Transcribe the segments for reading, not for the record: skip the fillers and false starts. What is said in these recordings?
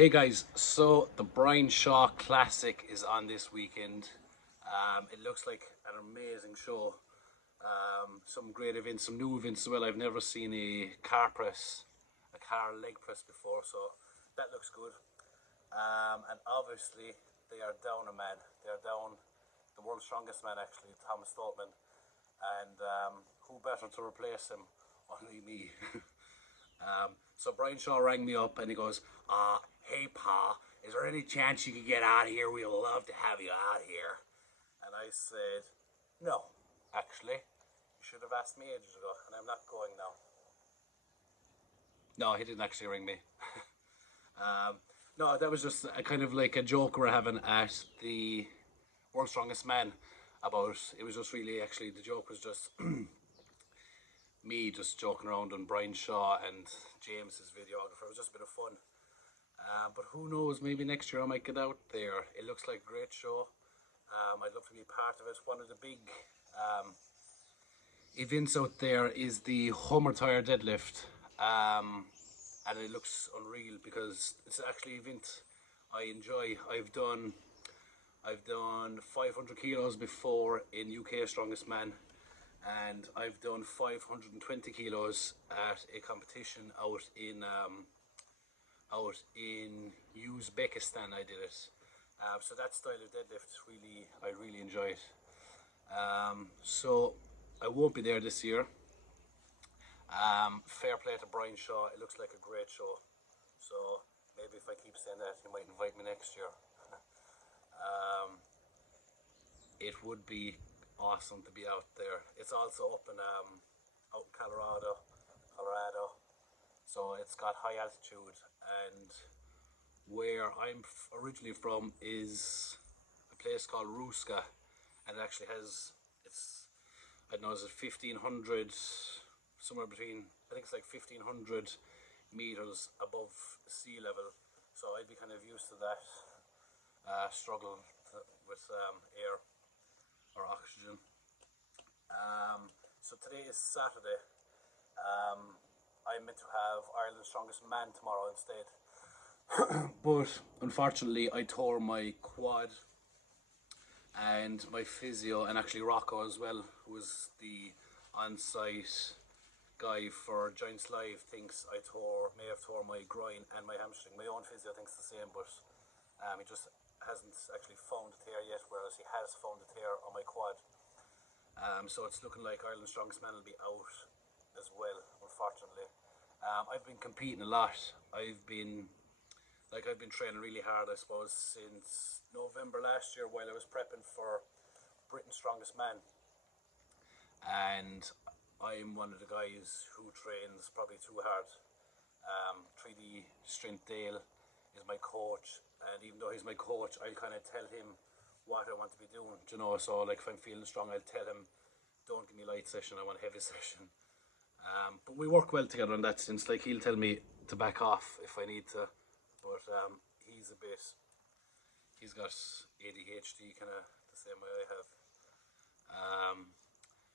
Hey guys, so the Brian Shaw Classic is on this weekend. It looks like an amazing show. Some great events, some new events as well. I've never seen a car press, a car leg press before, so that looks good. And obviously, they are down a man. They are down the world's strongest man, actually, Thomas Stoltman. And who better to replace him? Only me. So Brian Shaw rang me up and he goes, hey Pa, is there any chance you could get out of here? We'd love to have you out here. And I said, no, actually, you should have asked me ages ago, and I'm not going now. No, he didn't actually ring me. um, no, that was just a kind of like a joke we're having at the World's Strongest Man about, it was just really actually, the joke was just me just joking around on Brian Shaw and James's videographer. It was just a bit of fun. But who knows, maybe next year I might get out there. It looks like a great show. I'd love to be part of it. One of the big events out there is the Homer Tire Deadlift. And it looks unreal because it's actually an event I enjoy. I've done 500 kilos before in UK Strongest Man, and I've done 520 kilos at a competition out in Uzbekistan. I did it. So that style of deadlift I really enjoy it. So I won't be there this year. Fair play to Brian Shaw. It looks like a great show. So maybe if I keep saying that, he might invite me next year. It would be awesome to be out there. It's also up in out in Colorado. So it's got high altitude, and where I'm originally from is a place called Ruska, and it actually has I don't know, is it 1500, somewhere between, I think it's like 1500 meters above sea level. So I'd be kind of used to that struggle with air or oxygen. So today is Saturday. I'm meant to have Ireland's Strongest Man tomorrow instead. But unfortunately, I tore my quad, and my physio, and actually Rocco as well, who was the on-site guy for Giants Live, thinks may have tore my groin and my hamstring. My own physio thinks the same, but he just hasn't actually found the tear yet, whereas he has found the tear on my quad. So it's looking like Ireland's Strongest Man will be out as well, unfortunately. I've been competing a lot. I've been training really hard, I suppose, since November last year while I was prepping for Britain's Strongest Man. And I'm one of the guys who trains probably too hard. 3D Strength Dale is my coach, and even though he's my coach, I kind of tell him what I want to be doing. So like if I'm feeling strong, I'll tell him, don't give me a light session, I want a heavy session. But we work well together in that sense. Like he'll tell me to back off if I need to, but he's got ADHD kind of the same way I have.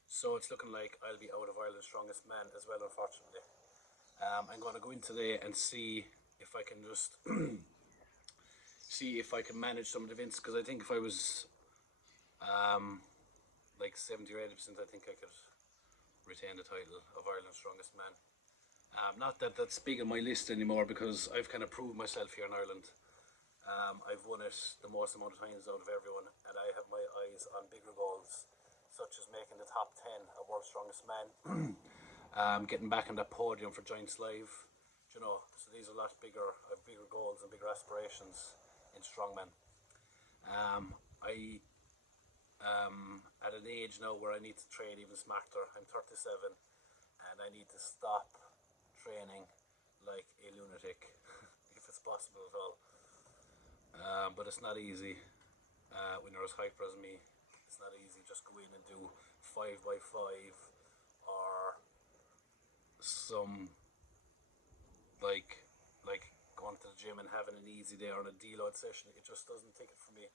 So it's looking like I'll be out of Ireland's Strongest Man as well, unfortunately. I'm going to go in today and see if I can just see if I can manage some of the events, because I think if I was like 70 or 80%, I think I could retain the title of Ireland's Strongest Man. Not that that's big on my list anymore, because I've kind of proved myself here in Ireland. I've won it the most amount of times out of everyone, and I have my eyes on bigger goals, such as making the top 10 of World's Strongest Man, getting back on that podium for Giants Live. So these are a lot bigger. I have bigger goals and bigger aspirations in strongman. I at an age now where I need to train even smarter. I'm 37, and I need to stop training like a lunatic, if it's possible at all. But it's not easy when you're as hyper as me. It's not easy just go in and do 5x5 or some like going to the gym and having an easy day or a deload session. It just doesn't take it for me,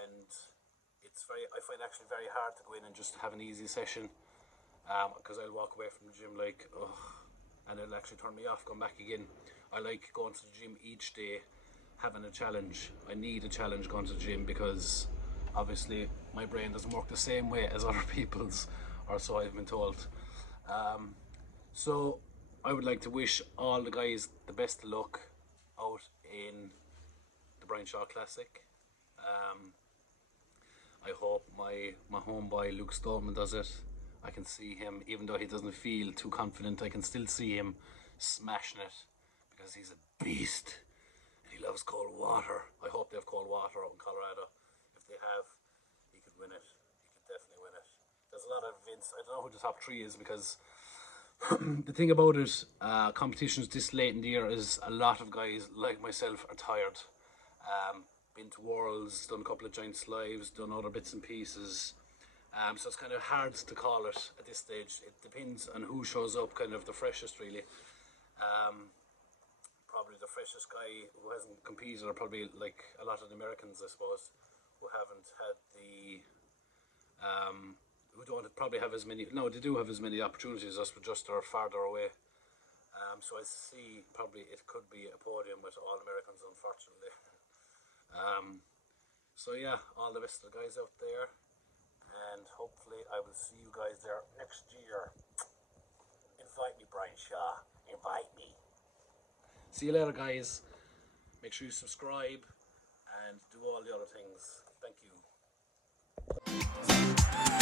and I find it actually very hard to go in and just have an easy session, because I'll walk away from the gym like, and it'll actually turn me off going back again. I like going to the gym each day having a challenge. I need a challenge going to the gym because obviously my brain doesn't work the same way as other people's, or so I've been told. So I would like to wish all the guys the best of luck out in the Brian Shaw Classic. I hope my homeboy Luke Stallman does it. I can see him, even though he doesn't feel too confident, I can still see him smashing it because he's a beast and he loves cold water. I hope they have cold water out in Colorado. If they have, he could win it. He could definitely win it. There's a lot of events. I don't know who the top three is because the thing about it, competitions this late in the year is a lot of guys like myself are tired. Been to Worlds, done a couple of Giants Lives, done other bits and pieces. So it's kind of hard to call it at this stage. It depends on who shows up, kind of the freshest really. Probably the freshest guy who hasn't competed are probably like a lot of the Americans, I suppose, who haven't had the who don't probably have as many. No, they do have as many opportunities as us, but just are farther away. So I see probably it could be a podium with all Americans, unfortunately. So yeah, all the best to the guys out there, and hopefully I will see you guys there next year. Invite me, Brian Shaw. Invite me. See you later, guys. Make sure you subscribe and do all the other things. Thank you.